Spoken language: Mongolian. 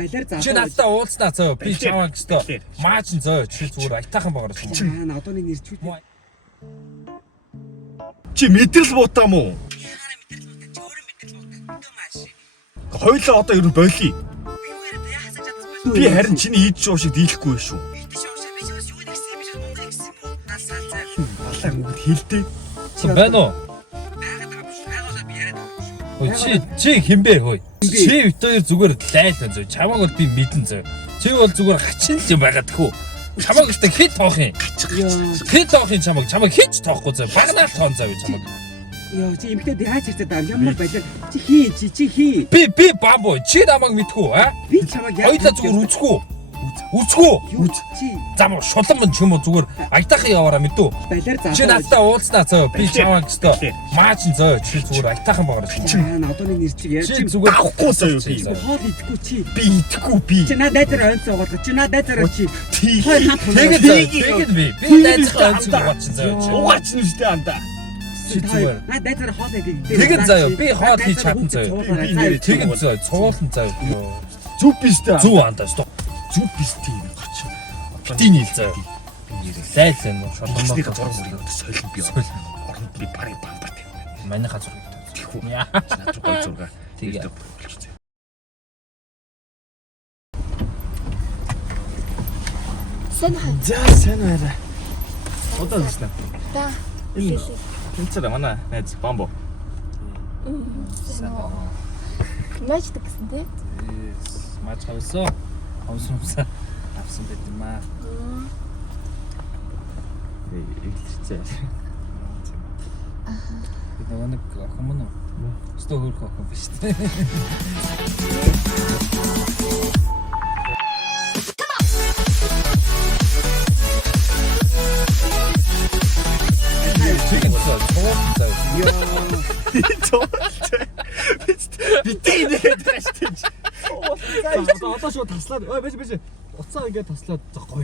балиар заасан. Чи надтай уулзнаа зөө. Би чамайг өстө. Маач зөө. Чи зүгээр айтаахан багаар юм. Аа одооны нэр чүү. Чи мэдрэл буудаа мó? Хоёлоо одоо ер нь болий. Би харин чиний ийд шуу шиг дийлэхгүй шүү. Балаа мөнгөд хилдэ. Чи байна уу? Ой чи хинбэ хөөе. Чи битээр зүгээр лайлаа зөө. Чамаг бол би мэдэн зөө. Чи бол зүгээр хачин л байгаад хөө. Чамаг ихтэй хит тоох юм. Хит тоох юм чамаг хич тоохгүй зөө. Багнаа тоон зөө чамаг. Яа чи эмхтэй яаж ирдэг даа ямар балиар чи хий. Би бамбо чи намайг мэдхүү а? Би чамаг яаж хоёлаа зүгээр үзэхүү. чи Зам шулан ч юм уу зүгээр айтаахан яваараа мэдүү. балиар заасан. Чи надтай уулзнаа зөө. Би чамайг өстө. Маач зөө. Чи зүгээр айтаахан багаар юм. Аа одооны нэр чи яаж Чи зүгээр Авахгүй заяа би. хоол идэхгүй чи. Би идэхгүй би. Чи надад дээр онцоо гоолго. Чи надад дээр чи. Тэгээд би найзгаа онцгой угаачин зөө. Угаач нь үстэй андаа. Чи зүгээр. Надад дээр хоол идэг. Тэгээд заяа би хоол хийж чадсан заяа. Тэгээд заяа цуулан заяа. Зүг бистэй. Зүг андаа стоп. Зүг бистэй гоч. Битийн хэл заяа. Лайлсан нь Шодлогчдыг зураг мөрөд соёлон би. Оронд би пари бамбарт юм. Манай газар Тэхүү. яа. Наад гой зураг. Тэгээ. Сэн хай. За сайн байна. Одоо нэснэ. Да. Тэнцээ манай найз бамбо. Мачдаг гэсэн тий. Маач хавсаа. Хавсаа авсан байт юм аа. Эглэрчээ. Нөгөө нэг охин мөн үү? Өстө хөрх охин биш үү? Chicken sauce, Битээ нээд тааштай. Одоо шууд таслаад. Ой байж. Уцаа ингээд таслаад гоё.